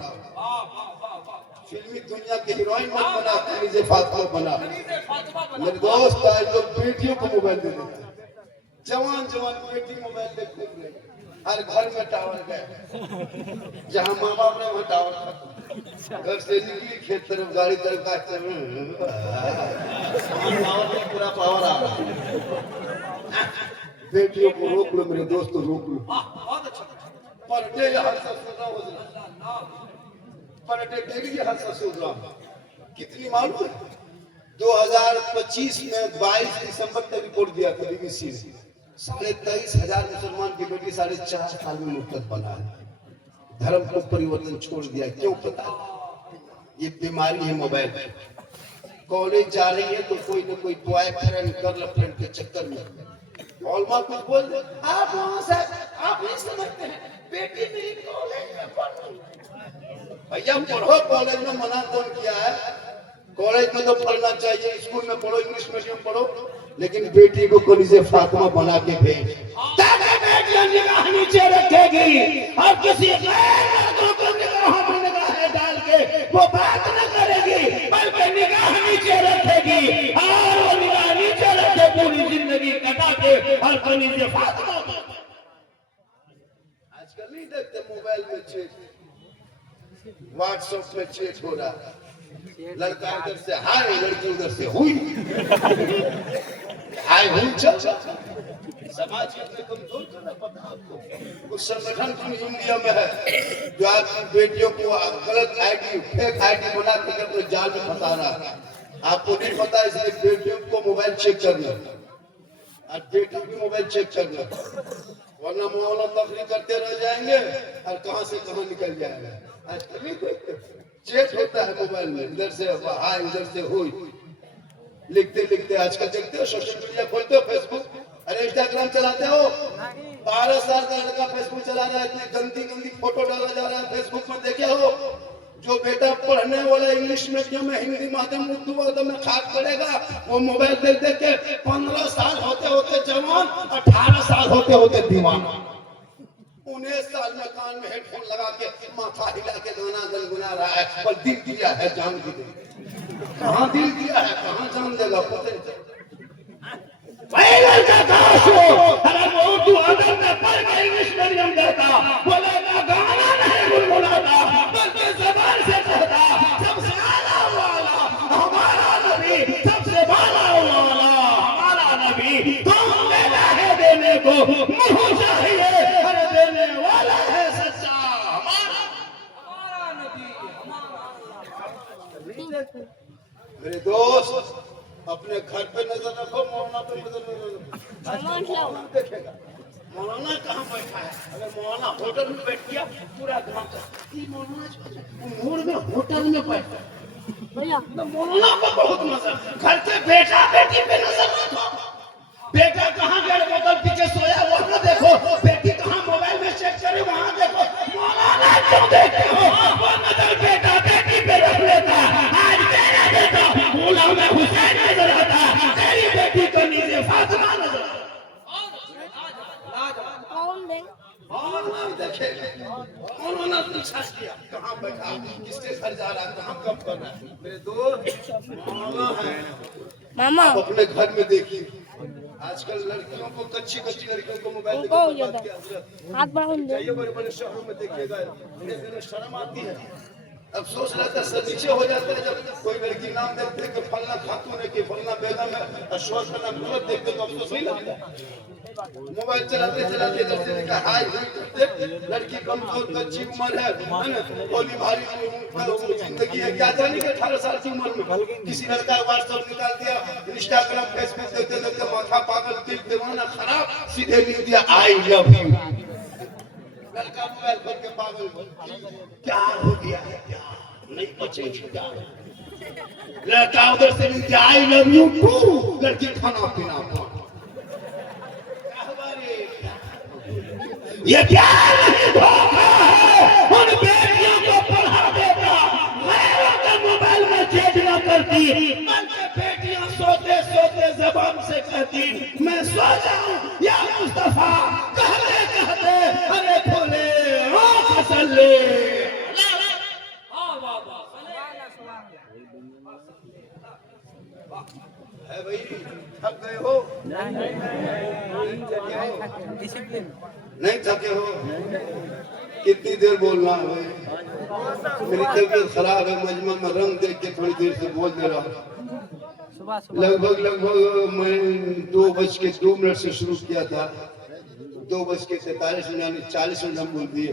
फिल्मी दुनिया के हीरोइन मत बना, कलीज़े फातिमा बना। मेरे दोस्त आज लोग बेटियों को मोबाइल दे देते हैं। जवान जवान बेटी मोबाइल ले घूम रही, हर घर में टावर गए। जहाँ माँ बाप ने वहाँ टावर खत्म। घर से निकली खेत तरफ, गाड़ी तरफ काटते पूरा पावर आ रहा। बेटियों को रोक लो मेरे दोस्त, रोक लो। पर डे हर ससुर पर डे डेली हर ससुर कितनी मालूम है? 2025 में 22 दिसंबर तक रिपोर्ट दिया था बीबीसी ने। 23,500 मुसलमान की बेटी 4.5 साल में मुर्तद बना है। धर्म को परिवर्तन छोड़ दिया। क्यों पता? ये बीमारी है मोबाइल। कॉलेज जा रही है तो कोई ना कोई बॉयफ्रेंड गर्लफ्रेंड के चक्कर में औलमा कुछ बोल दे, आप वहां से आप नहीं समझते हैं, बेटी मेरी कॉलेज में पढ़ रही है। भैया पढ़ो, कॉलेज में मना कौन किया है? कॉलेज में तो पढ़ना चाहिए, स्कूल में पढ़ो, इंग्लिश मीडियम पढ़ो, लेकिन बेटी को कलीज़े फातिमा बना के भेज, ताकि बेटियां निगाह नीचे रखेगी और किसी गैर मर्दों को निगाह डाल के वो बात न करेगी, बल्कि निगाह नीचे रखेगी। और वो निगाह नीचे रखे पूरी जिंदगी कटा के और कलीज़े फातिमा। आजकल नहीं देखते मोबाइल में चेट, व्हाट्सएप में चेट हो रहा है। लड़का इधर से हाय, लड़की उधर से हुई हाय हुई। चल समाज के अंदर कमजोर करना पता आपको। उस संगठन इंडिया में है जो आपकी बेटियों को गलत आईडी, फेक आईडी बना के अपने जाल में फंसा रहा है। आपको नहीं पता, इसलिए बेटियों को मोबाइल चेक करना और बेटियों की मोबाइल चेक करना, वरना मौला तकलीफ करते रह जाएंगे और कहां से कहां निकल जाएगा। चेक होता है मोबाइल में, इधर से हाय उधर से हुई, लिखते लिखते। आजकल देखते हो सोशल मीडिया खोलते हो, फेसबुक, अरे इंस्टाग्राम चलाते हो। 12 साल का लड़का फेसबुक चला रहा है, इतनी गंदी गंदी फोटो डाला जा रहा है फेसबुक में। देखे हो? जो बेटा पढ़ने वाला इंग्लिश मीडियम में, हिंदी माध्यम, उर्दू माध्यम में खास पड़ेगा, वो मोबाइल देख देख के 15 साल होते होते जवान, 18 साल होते होते दीवाना। 19 साल में कान में हेडफोन लगा के माथा हिला के गाना गुनगुना रहा है। पर दिल दिया है, जान भी दे। कहाँ दिल दिया है, कहाँ जान देगा पता नहीं। उर्दू अदब में पढ़ के इंग्लिश मीडियम देता, बोलेगा गाना नहीं गुनगुनाता, बल्कि जबान से कहता सबसे आला वाला हमारा नबी, सबसे बाला वाला हमारा नबी। तुम देना है देने को मौलाना पे देखेगा मौलाना कहाँ बैठा है। अगर मौलाना होटल में बैठ गया पूरा गांव का ये मौलाना मोड़ में होटल में बैठा तो मौलाना को बहुत मजा। घर के बेटा बेटी पे नजर रखो। बेटा कहाँ गए बोतल पीछे सोया वहाँ देखो। बेटी कहाँ मोबाइल में चेक करे वहाँ देखो। मौलाना क्यों देखते हो? वो नजर बेटा बेटी पे रख लेता। आज तेरा बेटा गुलाम हुसैन नजर आता, तेरी बेटी को नीचे फातिमा नजर आता। मौलाना पूछा किया कहाँ बैठा, किसके घर जा रहा, कहाँ कब कर रहा है। मेरे दोस्त मौलाना है मामा। आप अपने घर में देखिए आजकल लड़कियों को कच्ची लड़कियों को मोबाइल चाहिए। बड़े बड़े शहरों में देखिएगा शर्म आती है। अफसोस रहता है सर नीचे हो जाता है जब कोई लड़की नाम देखते कि फलना खातून है कि फलना बेगम है। अशोक का नाम गलत देखते तो अफसोस नहीं लगता। मोबाइल चलाते चलाते जब से देखा हाय लड़की कमजोर कच्ची उम्र है बोली भारी जिंदगी है। क्या जाने के 18 साल की उम्र में किसी लड़का व्हाट्सएप निकाल दिया, इंस्टाग्राम फेसबुक देखते देखते माथा पागल दिल दीवाना खराब, सीधे लिख दिया आई लव यू। लड़का मोबाइल खोल के पागल क्या हो गया है, क्या नहीं बचेगी क्या। लड़का उधर से लिख दिया आई लव यू टू। लड़की खाना पीना ये क्या धोखा है। उन बेटियों को पढ़ा देता, मैं मोबाइल में चेक न करती, बल्कि बेटियां सोते सोते जबान से कहती मैं सो जाऊं या मुस्तफा। कहते कहते अरे खोले ले है भाई। थक गए हो? नहीं थके हो? कितनी देर बोलना है? मेरी तबीयत खराब है, मजमा में रंग देख के थोड़ी देर से बोल दे रहा। लगभग मैं 2:02 से शुरू किया था। 2:43 40 मिनट हम बोल दिए।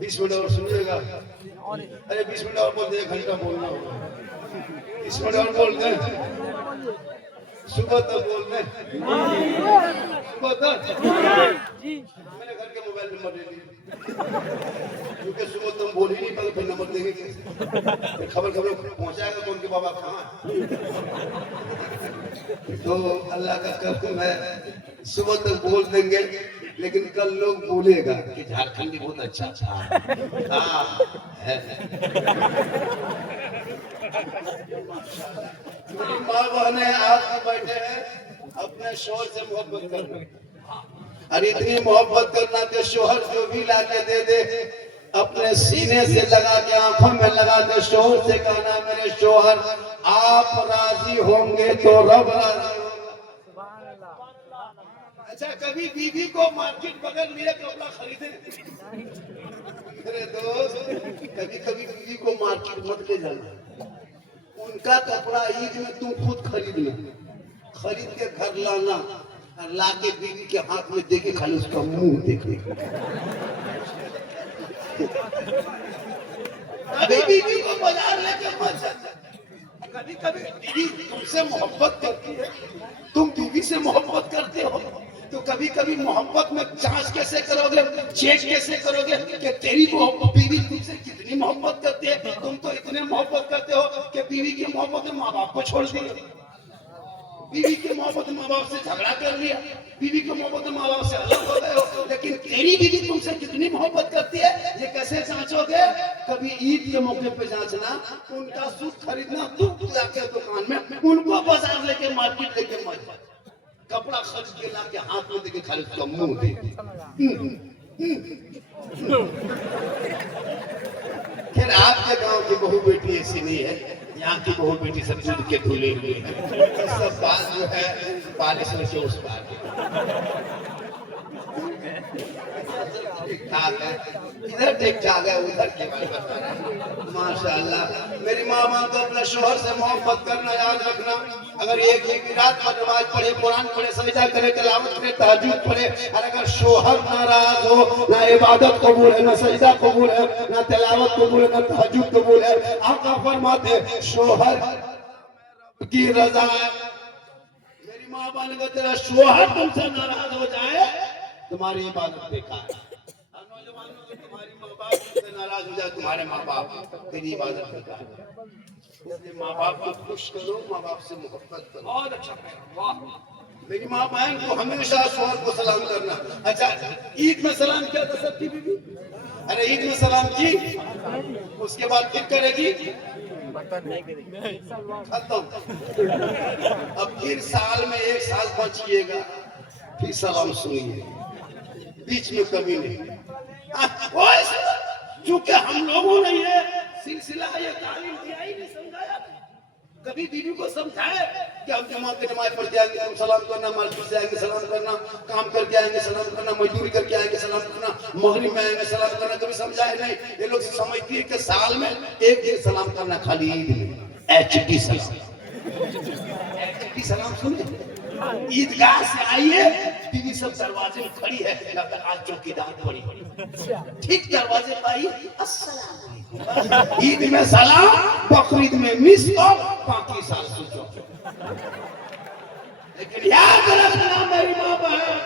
20 मिनट और सुनिएगा। अरे 20 मिनट और बोल दे, 1 घंटा बोलना होगा। 20 मिनट और बोल दे, सुबह तक बोल दे, सुबह तक। मैंने घर के मोबाइल नंबर ले लिया क्योंकि सुबह तुम बोल ही नहीं पाओगे, फिर नंबर देंगे कैसे। खबर पहुंचाएगा कौन के बाबा कहाँ। तो अल्लाह का कसम है सुबह तक बोल देंगे, लेकिन कल लोग बोलेगा कि झारखंडी बहुत अच्छा था। मेरी माँ बहने आप बैठे हैं अपने शोहर से मोहब्बत करना। और इतनी मोहब्बत करना कि शोहर जो भी लाके दे दे अपने सीने से लगा के आंखों में लगा के शोहर से कहना मेरे शोहर आप राजी होंगे तो रब राजी होगा। अच्छा कभी बीवी को मार्केट बगल में कपड़ा खरीदे? मेरे दोस्त कभी कभी बीवी को मार्केट मत ले जाना। उनका कपड़ा ईद में तुम खुद खरीदना, खरीद के घर लाना और लाके बीवी के हाथ में देके खाली उसका मुंह देखने। अभी बीवी को बाजार लेके मत जाना। कभी कभी बीवी तुमसे मोहब्बत करती है, तुम बीवी से मोहब्बत करते हो, तो कभी कभी मोहब्बत में जांच कैसे करोगे, चेक कैसे करोगे कि तेरी बीवी तुमसे कितनी मोहब्बत करती है। तुम तो इतने मोहब्बत करते हो कि बीवी की मोहब्बत में माँ बाप को छोड़ दिया, बीवी की मोहब्बत में माँ बाप से झगड़ा कर लिया, बीवी की मोहब्बत में माँ बाप से अलग हो गए हो। लेकिन तेरी बीवी तुमसे कितनी मोहब्बत करती है ये कैसे जांचोगे? कभी ईद के मौके पे जांचना, उनका सूट खरीदना, तू जाके दुकान में, उनको बाजार लेके मार्केट लेके मत, कपड़ा खर्च के ला के हाथ में देके खाली उसका मुंह दे। फिर आपके गांव की बहू बेटी ऐसी नहीं है, यहाँ की बहू बेटी सब दूध के धुले हुए हैं। सब बात जो है पालिश से उस पार ठीक ठाक है, इधर ठीक ठाक है, उधर के बारे में माशाअल्लाह। मेरी माँ बाप को अपने शोहर से मोहब्बत करना याद रखना। अगर एक ही रात में नमाज पढ़े, कुरान पढ़े, सजदा करे, तिलावत करे, तहज्जुद पढ़े, और अगर शोहर नाराज हो, ना इबादत कबूल है, ना सजदा कबूल है, ना तिलावत कबूल है, ना तहज्जुद कबूल है। आका फरमाते शोहर की रजा। मेरी माँ बाप का तेरा शोहर तुमसे नाराज हो जाए, तुम्हारी इबादत बेकार है। नौजवानों को तुम्हारी माँ बाप तुमसे नाराज हो जाए, तुम्हारे माँ बाप, तेरी इबादत बेकार है। इसलिए माँ बाप को खुश करो, माँ बाप से मोहब्बत करो। बहुत अच्छा, वाह। मेरी माँ बहन को हमेशा शोहर को सलाम करना। अच्छा, ईद में सलाम किया था सबकी बीवी? अरे ईद में सलाम की, उसके बाद फिर करेगी खत्म। अब फिर साल में एक साल बचिएगा, फिर सलाम सुनिए, बीच में कभी नहीं। चूंकि हम लोगों ने ये सिलसिला, ये तालीम दिया ही नहीं, समझाया कभी बीवी को समझाए कि हम जमात की नमाज पढ़ के आएंगे हम सलाम करना, मस्जिद से आएंगे सलाम करना, काम करके आएंगे सलाम करना, मजदूरी करके आएंगे सलाम करना, मगरिब में आएंगे सलाम करना, कभी समझाए नहीं। ये लोग समझती है कि साल में एक दिन सलाम करना, खाली ईद में एचटी सलाम। एचटी सलाम सुनिए, ईदगाह से आइए, बीवी सब दरवाजे में खड़ी है, लगता आज चौकीदार पड़ी, ठीक दरवाजे पर आई, अस्सलाम वालेकुम। ईद में सलाम, बकरीद में मिस कॉल, बाकी साल सोचो। लेकिन याद रखना मेरी माँ बहन,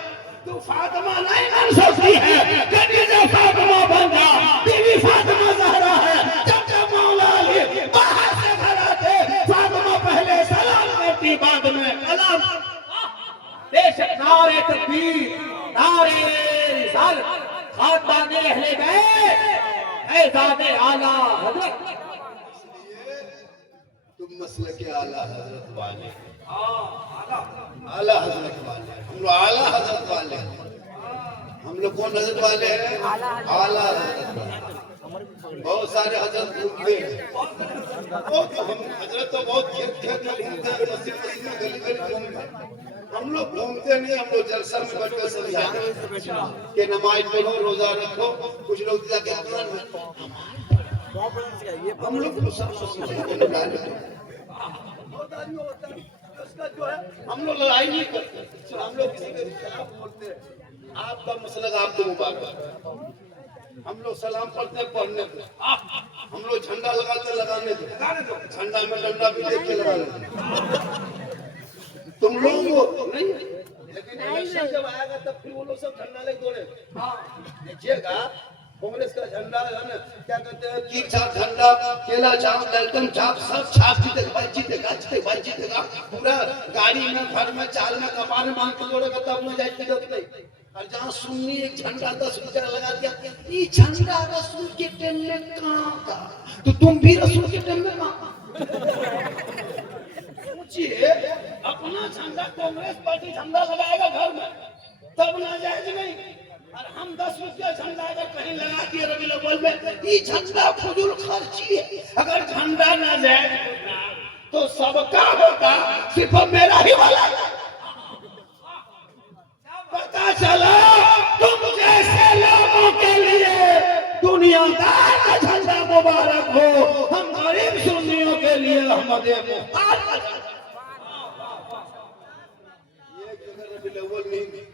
तू फातिमा नहीं बन सकती है, खदीजा फातिमा बन जा। बीवी फातिमा ज़हरा है, जब मौला अली बाहर से घर आते, फातिमा पहले सलाम करती, बाद में सलाम। बेशक नारे तकबीर, नारे रिसालत, खानदान अहले बैत, ऐ ज़ाते आला हज़रत। तुम मसले के आला हजरत वाले, आला हजरत वाले, हम लोग आला हजरत वाले हैं। हम लोग कौन हजरत वाले हैं? आला हजरत वाले। बहुत सारे हजरत घूमते हैं, हम हजरत तो बहुत खेत में घूमते हैं, मस्जिद में गली गली घूमते हैं। हम लोग घूमते नहीं, हम लोग जलसा में बैठ कर समझाते हैं कि नमाज पढ़ो, रोजा रखो। कुछ लोग जाके हम लोग जो है हम लोग लड़ाई नहीं करते, हम लोग किसी के खिलाफ बोलते हैं। आपका मसलक आपको मुबारक। हम लोग सलाम पढ़ते हैं, पढ़ने दो। हम लोग झंडा लगाते, लगाने दो, झंडा में डंडा भी लेके लगाने दो। तुम लोग नहीं, लेकिन इलेक्शन जब आएगा तब फिर वो लोग सब झंडा लेके दौड़े। देखिएगा कांग्रेस का झंडा है ना, क्या कहते हैं, कीर छाप झंडा, केला छाप, वेलकम छाप, सब छाप जीतेगा, जीतेगा, जीतेगा, जीतेगा। पूरा गाड़ी में, घर में, चाल में, कपार में बांध के दौड़ेगा, तब न जाए जरूरत नहीं। और जहाँ सुन्नी एक झंडा 10 रुपया लगा दिया, ये झंडा रसूल के टाइम में कहाँ का, तो तुम भी रसूल के टाइम में कहाँ? सोचिए, अपना झंडा कांग्रेस पार्टी झंडा लगाएगा घर में, तब नाजायज नहीं। और हम 10 रुपया झंडा अगर कहीं लगा दिए रबीउल अव्वल में, ये झंडा फजूल खर्ची है। अगर झंडा नाजायज होता तो सबका होता, सिर्फ मेरा ही वाला। पता चला तुम जैसे लोगों के लिए दुनियादार का झंडा मुबारक हो, हम गरीब सुन्नियों के लिए अहमद मुख्तार का झंडा।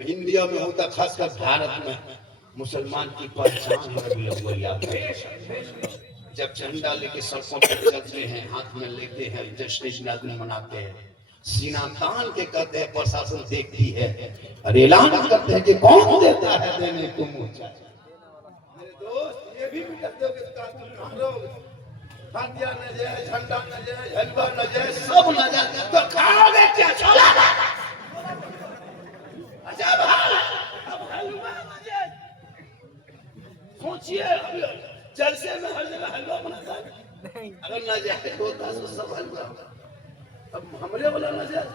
इंडिया में होता, खासकर भारत में मुसलमान की पहचान है रबीउल अव्वल याद है। जब झंडा लेके सड़कों पर चलते हैं, हाथ में लेते हैं, जश्न इज़्ज़त मनाते हैं, सीना तान के कहते हैं, प्रशासन देखती है और ऐलान करते हैं कि कौन देता है देने को मुँह चाहिए। मेरे दोस्त, ये भी कहते हो कि हम लोग फातिया न जाए, झंडा न जाए, हलवा न जाए, सब न जाए, तो खाओगे क्या? छोला सोचिए, जलसे में हर जगह हलवा बनाता है, अगर ना जाए होता तो सब हलवा। अब हमरे वाला ना जाए,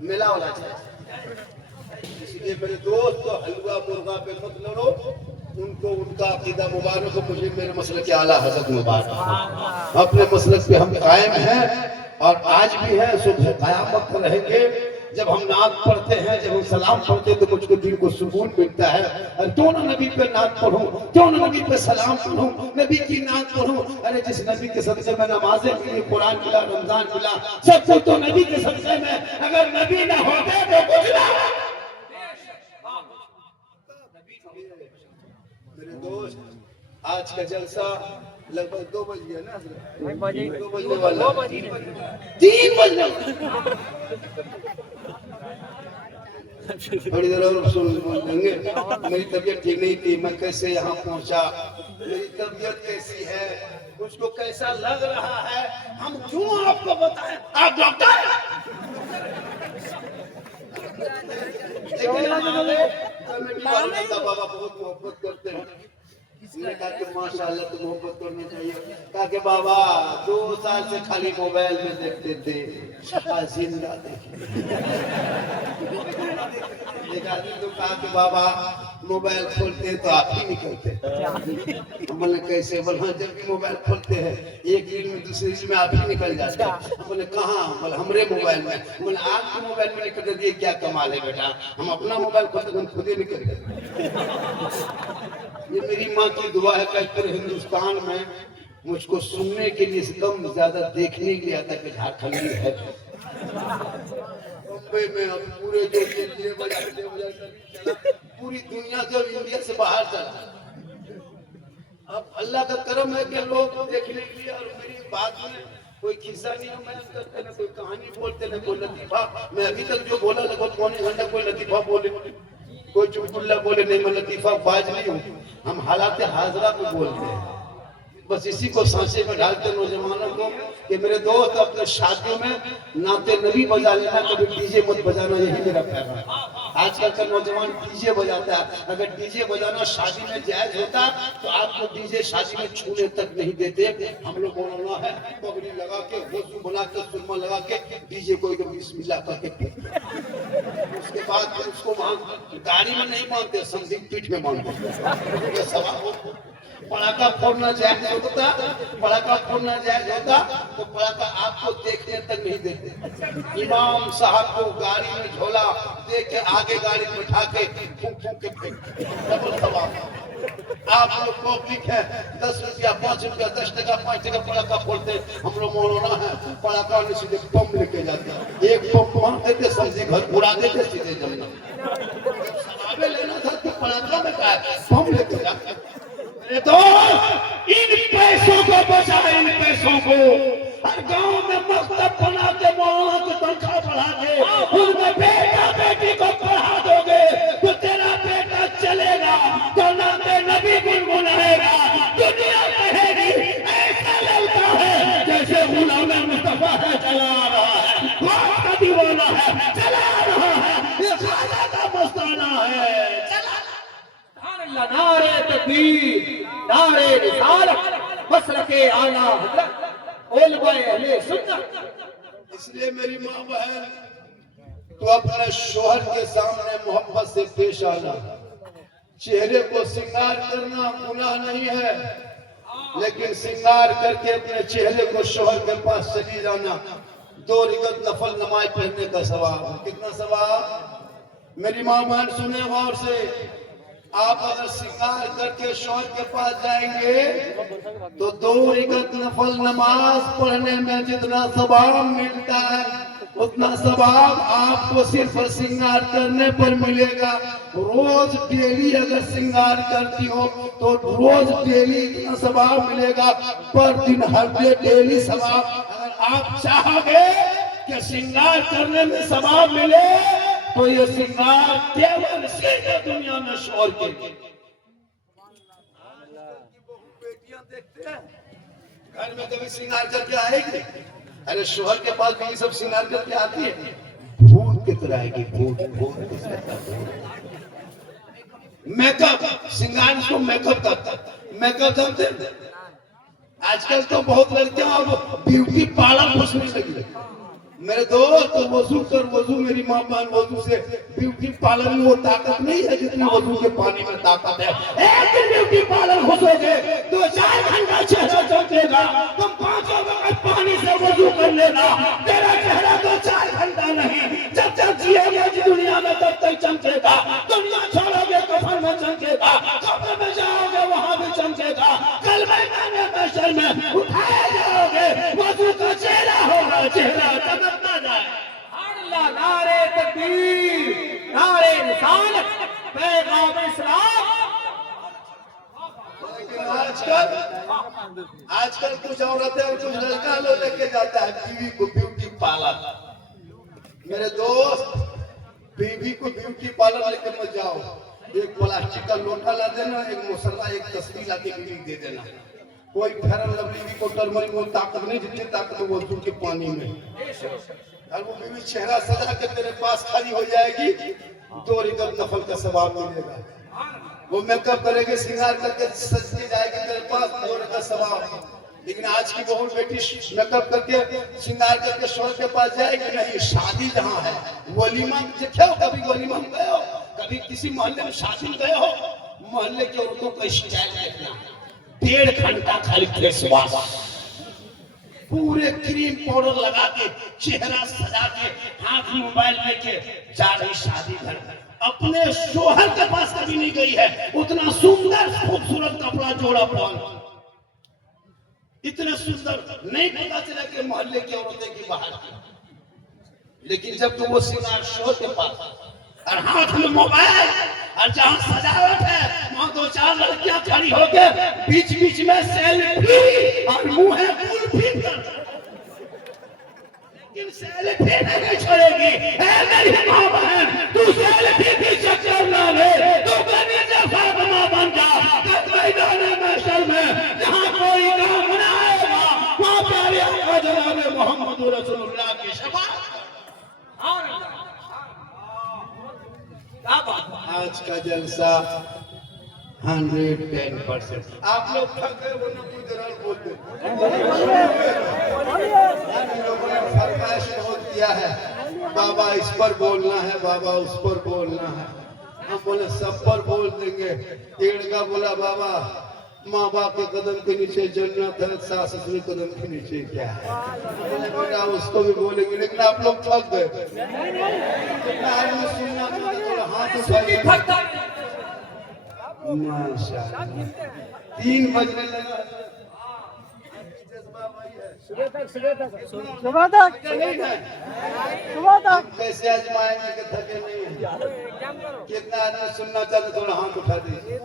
मेला वाला जाए। इसलिए मेरे दोस्त, तो हलवा मुर्गा पे मत लड़ो, उनको उनका अकीदा मुबारक हो, मुझे मेरे मसलक के आला हज़रत मुबारक। अपने मसलक पे हम कायम हैं और आज भी हैं, सुबह क़यामत रहेंगे। जब हम नात पढ़ते हैं, जब हम सलाम पढ़ते हैं, तो मुझको दिल को सुकून मिलता है। और क्यों ना नबी पे नात पढ़ूं, क्यों ना नबी पे सलाम पढ़ूं, नबी की नात पढ़ूं। अरे जिस नबी के सदक़े में नमाज़ें मिली, कुरान मिला, रमजान मिला, सब कुछ तो नबी के सदक़े में। अगर नबी ना होते तो कुछ ना। मेरे दोस्त, आज का जलसा लगभग 2 बज गया ना, 2 बजने वाला, 3 बजने। थोड़ी देर और सुन लेंगे। मेरी तबीयत ठीक नहीं थी, मैं कैसे यहाँ पहुँचा, मेरी तबीयत कैसी है, मुझको कैसा लग रहा है, हम क्यों आपको बताएं? आप डॉक्टर हैं? बाबा बहुत मोहब्बत करते हैं। इसने कहा कि माशाल्लाह तो मोहब्बत करनी चाहिए। कहा कि बाबा 2 साल से खाली मोबाइल में देखते थे, जिंदा एक आदमी तो कहा कि बाबा मोबाइल खोलते तो आप ही निकलते। बोले कैसे? बोले हाँ, जब भी मोबाइल खोलते हैं एक रील में दूसरी रील में आप ही निकल जाते हैं। बोले कहाँ? बोले हमरे मोबाइल में। बोले आपके मोबाइल में निकल जाते, क्या कमाल है बेटा, हम अपना मोबाइल खोलते हम खुद ही निकल गए। ये मेरी माँ की दुआ है कि पूरे हिंदुस्तान में मुझको सुनने के लिए कम ज्यादा देखने के लिए आता कि झारखंडी है। मुंबई में अब पूरे जो चला, पूरी दुनिया से, इंडिया से बाहर चला। अब अल्लाह का करम है कि लोग देखने के लिए, और मेरी बात में कोई किस्सा नहीं बयान करते, ना कोई कहानी बोलते, ना कोई लतीफा। मैं अभी तक जो बोला लगभग पौने घंटा कोई लतीफा बोले, कोई चुटकुल्ला बोले नहीं, मैं लतीफा बाज नहीं हूँ। हम हालात हाजरा में बोलते हैं, बस इसी को सांसे में ढालते नौजवानों को कि मेरे दोस्त अपने शादियों में नाते नबी बजा लेना, कभी डीजे मत बजाना, यही मेरा पैगाम है। आजकल का नौजवान डीजे बजाता है। अगर डीजे बजाना शादी में जायज होता तो आपको डीजे शादी में छूने तक नहीं देते। हम लोग बोलना है पगड़ी लगा के, वजू बना के, सुरमा लगा के डीजे को एकदम बिस्मिल्लाह करके, उसके बाद उसको वहां गाड़ी में नहीं मानते, संदीप पीठ में मानते। ये सवाल पड़ाका फोड़ना जायज होता, पड़ाका फोड़ना जायज होता तो पड़ाका आपको देखने तक नहीं देते। इमाम साहब को गाड़ी में झोला दे के आगे गाड़ी में बैठा के फूंक फूंक के फेंक। आप लोग पब्लिक है, 10 रुपया 5 रुपया 10 टका 5 टका पड़ाका फोड़ते। हम लोग मौलाना है, पड़ाका में सीधे बम लेके जाते, एक बम मार देते, सब्जी घर उड़ा देते सीधे जमना। सवाबे लेना था तो पड़ाका में क्या है, बम लेके जाते। तो इन पैसों को बचा, इन पैसों को हर गांव में मकतब बना के मौलाना को तनख्वाह बढ़ा के उनमें बेटा बेटी को पढ़ा दोगे तो तेरा बेटा चलेगा, तो नाम नबी गुनगुनाएगा, दुनिया कहेगी ऐसा लगता है जैसे गुलाम मुस्तफा है, चला रहा है, कौन का दीवाना है, चला रहा है, ये खाजा का मस्ताना है, चला। नारे तकबीर, नारे रिसालत, मसलके आला हज़रत उलमाए अहले सुन्नत। इसलिए मेरी माँ बहन, तो अपने शोहर के सामने मोहब्बत से पेश आना। चेहरे को श्रृंगार करना गुनाह नहीं है, लेकिन श्रृंगार करके अपने चेहरे को शोहर के पास चली जाना 2 रकात नफल नमाज पढ़ने का सवाब। कितना सवाब? मेरी माँ बहन सुने गौर से, आप अगर श्रृंगार करके शोहर के पास जाएंगे तो 2 रकात नफल नमाज पढ़ने में जितना सवाब मिलता है उतना सवाब आपको सिर्फ श्रृंगार करने पर मिलेगा। रोज डेली अगर श्रृंगार करती हो तो रोज डेली इतना सवाब मिलेगा, पर दिन हर डे डेली सवाब। अगर आप चाहोगे कि श्रृंगार करने में सवाब मिले तो ये श्रृंगार केवल सीधे दुनिया में शोर के। बेटियां देखते हैं घर में कभी श्रृंगार करके आएगी? अरे शोहर के पास भी सब श्रृंगार करके आती है, भूत की तरह आएगी, भूत मेकअप, श्रृंगार इसको मेकअप करता है। मेकअप जानते, आजकल तो बहुत लड़कियां अब ब्यूटी पार्लर घुसने लगी। मेरे दोस्त वजू कर, वजू मेरी माँ बहन वजू से ब्यूटी पार्लर में वो ताकत नहीं है जितनी वजू के पानी में ताकत है। एक दिन ब्यूटी पार्लर घुसोगे 2-4 घंटा चेहरा चमकेगा, तुम 5 वक्त पानी से वजू कर लेना, तेरा चेहरा 2-4 घंटा नहीं, जब तक जिएगे इस दुनिया में तब तक चमकेगा। दुनिया छोड़ोगे कफन में चमकेगा, कब्र में जाओगे वहाँ भी चमकेगा, कल मैदान महशर में उठाए जाओगे, वजू का चेहरा होगा, चेहरा चमकता जाए। अल्लाह, नारे तकबीर, नारे रिसालत, पैगाम इस्लाम। आजकल कुछ औरतें और कुछ लड़का लोग लेके जाता है बीवी को ब्यूटी पार्लर। मेरे दोस्त बेबी को ब्यूटी पार्लर लेकर मत जाओ, एक प्लास्टिक का लोटा ला देना, एक मसाला, एक तस्वीर ला के बीवी दे देना। कोई फेरन लवली को टर्मरिक को ताकत नहीं, जितनी ताकत वो दूध के पानी में। और वो बीवी चेहरा सजा के तेरे पास खड़ी हो जाएगी, 2 रिकब नफल का सवाब मिलेगा। वो मेकअप करेगी, श्रृंगार करके सज के जाएगी तेरे पास, 2 रिकब का सवाब। लेकिन आज की बहू बेटी मेकअप करके श्रृंगार करके शोहर के पास जाएगी नहीं। शादी जहाँ है, वलीमा देखे हो, कभी वलीमा में गए हो, कभी किसी मोहल्ले में शादी में गए हो, मोहल्ले के औरतों का स्टाइल देखना, 1.5 घंटा खाली फेस वॉश, पूरे क्रीम पाउडर लगा के, चेहरा सजा के, हाथ में मोबाइल लेके जा रही शादी घर। अपने शोहर के पास कभी नहीं गई है, उतना सुंदर खूबसूरत कपड़ा जोड़ा पहन, इतने सुंदर नहीं पता चला कि मोहल्ले की औरतें की बाहर की। लेकिन जब तुम वो श्रृंगार शोहर के पास और हाथ में मोबाइल और जहां सजावट है, वहां 2-4 लड़कियां खड़ी होकर बीच बीच में सेल्फी और मुंह है कुल्फी कर, लेकिन सेल्फी नहीं छोड़ेगी। मेरी मां बहन, तू सेल्फी की चक्कर ना ले, तू बनी जैसा बना बन जा। मैदान महशर में जहां कोई काम ना आएगा, वहां प्यारे आका जनाब मोहम्मद रसूलुल्लाह की शफाअत। आज का जलसा 110%। आप लोग थक गए, वो कोई जरा बोलते, लोगों ने फरमाइश बहुत किया है, बाबा इस पर बोलना है, बाबा उस पर बोलना है। हम बोले सब पर बोल देंगे। एक का बोला बाबा माँ बाप के कदम के नीचे जन्नत है, सास ससुर कदम के नीचे क्या है। बेटा उसको भी बोलेंगे, लेकिन आप लोग थक गए। सुनना थोड़ा हाथ उठाइए। माशाअल्लाह 3 बजने लगा। सुबह तक कैसे आजमाएंगे कि थके नहीं। कितना आदमी सुनना चाहते, थोड़ा हाथ उठा दीजिए।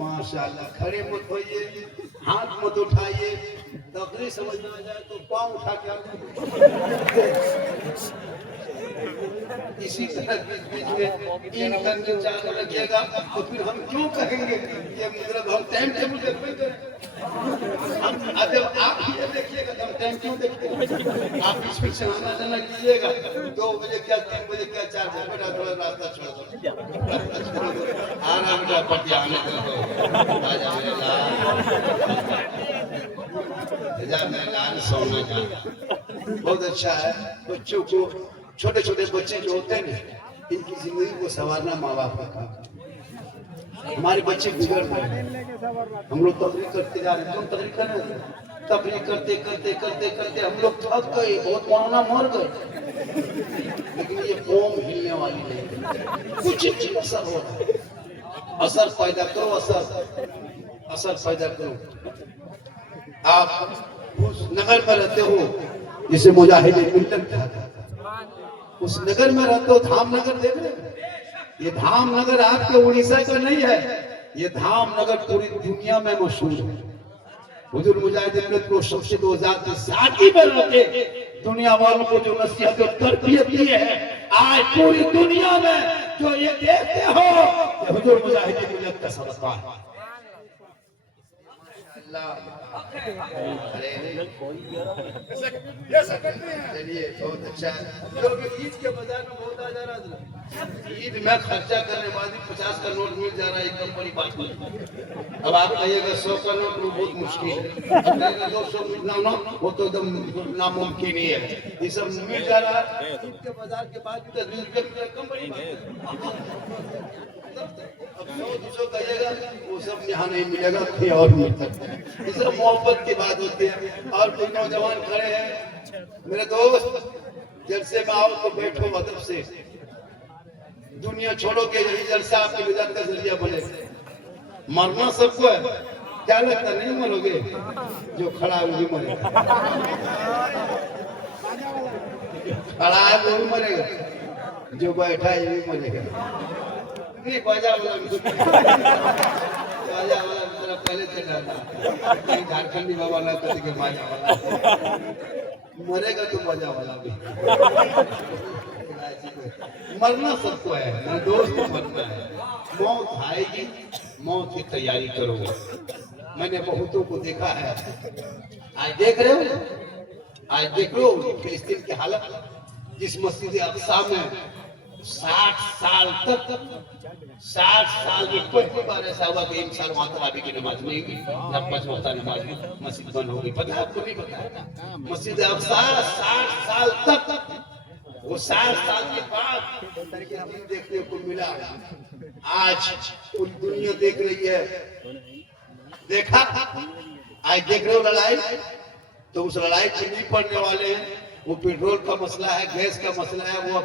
माशाअल्लाह खड़े मत होइए, हाथ मत उठाइए, तकरीर समझ में आ जाए तो पाँव उठा के इसी तरह बीच बीच में इन करके चालू रखिएगा, तो फिर हम क्यों कहेंगे कि मतलब हम टाइम टेबल देखते करें। जब आप ये देखिएगा तो हम टाइम क्यों देखते। आप इस पीछे आना जाना कीजिएगा, 2 बजे क्या 3 बजे क्या 4 बजे, बेटा थोड़ा रास्ता छोड़ दो, आना बेटा पटिया आने दो, आ जा मेरे लाल सोना का। बहुत अच्छा है। बच्चों को, छोटे छोटे बच्चे जो होते हैं ना, इनकी जिंदगी को संवारना माँ बाप का काम। हमारे बच्चे बिगड़ रहे हैं, हम लोग तकरीर करते जा रहे हैं, तुम तकरीर कर रहे हैं, तकरीर करते करते करते करते हम लोग थक गए, बहुत माना मर गए। लेकिन ये कौम हिलने वाली नहीं, कुछ असर हो रहा है। असर पैदा करो, असर पैदा करो। आप उस नगर में रहते हो जिसे मुजाहिदीन मिल्लत कहते हैं, उस नगर में रहते हो, धामनगर देख रहे हो। ये धामनगर आपके उड़ीसा का नहीं है, ये धामनगर पूरी दुनिया में मशहूर है। हुजूर मुजाहिदीन को सबसे 2000 की सादगी में रहते दुनिया वालों को जो नसीहत और तरबियत दी है, आज पूरी दुनिया में जो ये देखते हो, ये हुजूर मुजाहिदीन मिल्लत का सदका है। चलिए बहुत अच्छा है। ईद के बाजार में बहुत आ जा रहा है, ईद में खर्चा करने वाली 50 का नोट मिल जा रहा है, एकदम बड़ी बात नहीं। अब आप कहिएगा 100 का नोट बहुत मुश्किल है, 200 मिलना वो तो एकदम नामुमकिन ही है। ये सब मिल जा रहा है ईद के बाजार के बाद, 20 रुपये कम बड़ी बात है। अब 100-200 कहिएगा वो सब यहाँ नहीं मिलेगा, कहीं और मिल सकता है। ये सब मोहब्बत की बात होती है। और कोई नौजवान खड़े हैं, मेरे दोस्त, जलसे में आओ तो बैठो अदब से, दुनिया छोड़ोगे, यही जलसा आपके निजात का जरिया बने। मरना सबको है, क्या लगता नहीं मरोगे, जो खड़ा है वही मरेगा, खड़ा है वो भी मरेगा, जो बैठा है ये भी मरेगा। नहीं बाजा वाला मेरा पहले चढ़ा था, कहीं झारखंडी बाबा ना कभी के बाजा वाला मरेगा तो बाजा वाला भी। मरना सबको है, मेरे दोस्त को मरना है। मौत आएगी, मौत की तैयारी करो। मैंने बहुतों को देखा है। आज देख रहे हो, आज देख लो फिलिस्तीन की हालत। जिस मस्जिद अक्सा में 60 साल तक, 60 साल में पहली बार ऐसा हुआ कि इंसान वहां तरावी की नमाज नहीं हुई, ना 5 वक्त नमाज हुई, मस्जिद बंद हो गई। पता है आपको? नहीं पता? मस्जिद अक्सा 60 साल तक, वो 60 साल के बाद देखने को मिला। आज पूरी दुनिया देख रही है। देखा? आज देख रहे हो लड़ाई, तो उस लड़ाई को नहीं पड़ने वाले हैं। वो पेट्रोल का मसला है, गैस का मसला है, वो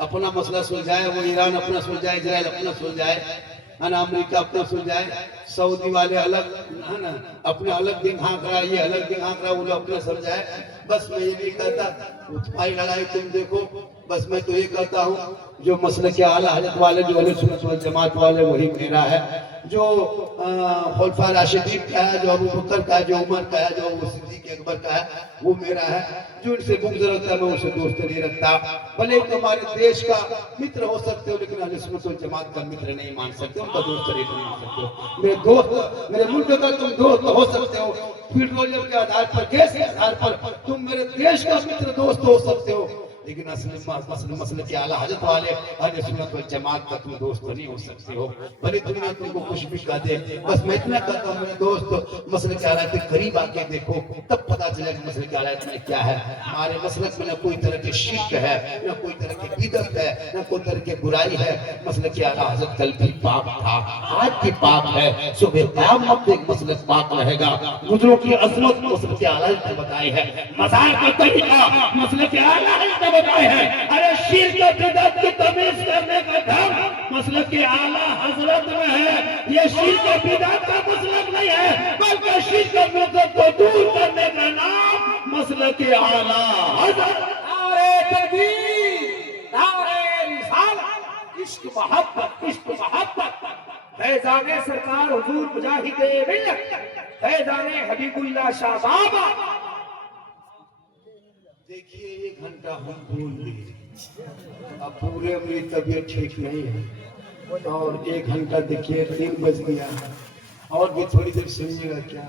अपना मसला सुलझाए, वो ईरान अपना सुलझाए, इजराइल अपना सुलझाए, है ना, अमेरिका अपना सुलझाए, सऊदी वाले अलग, है ना, अपने अलग दिन हाँक रहा, ये अलग दिन हाँक रहा, वो लोग अपना समझाए। बस मैं ये नहीं कहता तुम्हारी लड़ाई तुम देखो, बस मैं तो ये कहता हूँ जो मसले के आला हजरत वाले, जो अहले सुन्नत वल जमात वाले, वही मेरा है। जो खुलफा राशिदीन का है, जो अबू बकर का है, जो उमर का है, जो सिद्दीक अकबर का है, वो मेरा है। जो इनसे बुग़्ज़ रखता है मैं उसे दोस्त नहीं रखता। भले तुम्हारे देश का मित्र हो सकते हो, लेकिन अहले सुन्नत वल जमात का मित्र नहीं मान सकते, उनका दोस्त नहीं मान सकते हो। मेरे दोस्त, मेरे मुल्क का तुम दोस्त हो सकते हो, पेट्रोलियम के आधार पर, गैस के आधार पर तुम मेरे देश का मित्र दोस्त हो सकते हो, लेकिन मसले के आला हजरत वाले अहले सुन्नत वल जमात का तुम दोस्त नहीं हो सकते हो। भले दुनिया तुमको कुछ भी कह दे, बस मैं इतना कहता हूँ मेरे दोस्त, मसले के आला के करीब आके देखो, तब पता चलेगा मसले के आला में क्या है। हमारे मसलक में न कोई तरह के शिर्क है, न कोई तरह की बिदअत है, न कोई तरह की बुराई है। मसले के आला हजरत कल भी पाक था, आज भी पाक है, सुबह क़यामत तक मसलक पाक रहेगा। बुजुर्गों की अज़मत मसले के आला ने बताई है, मज़ार का तरीका मसले के आला ने बताए हैं। अरे शिर्क और बिदअत की तमीज करने का ढंग मसलक के आला हजरत में है। ये शिर्क और बिदअत का मसलक नहीं है, बल्कि शिर्क और बिदअत को दूर करने का नाम मसलक के आला हजरत। नारे तकबीर, नारे रिसालत, इश्क मोहब्बत, इश्क मोहब्बत। फैज़ाने सरकार हुजूर मुजाहिदे मिल्लत, फैज़ाने हबीबुल्लाह शाह बाबा। देखिए 1 घंटा हम बोल दिए, अब पूरे मेरी तबीयत ठीक नहीं है, और 1 घंटा देखिए 3 बज गया, और भी थोड़ी देर सुनिएगा क्या।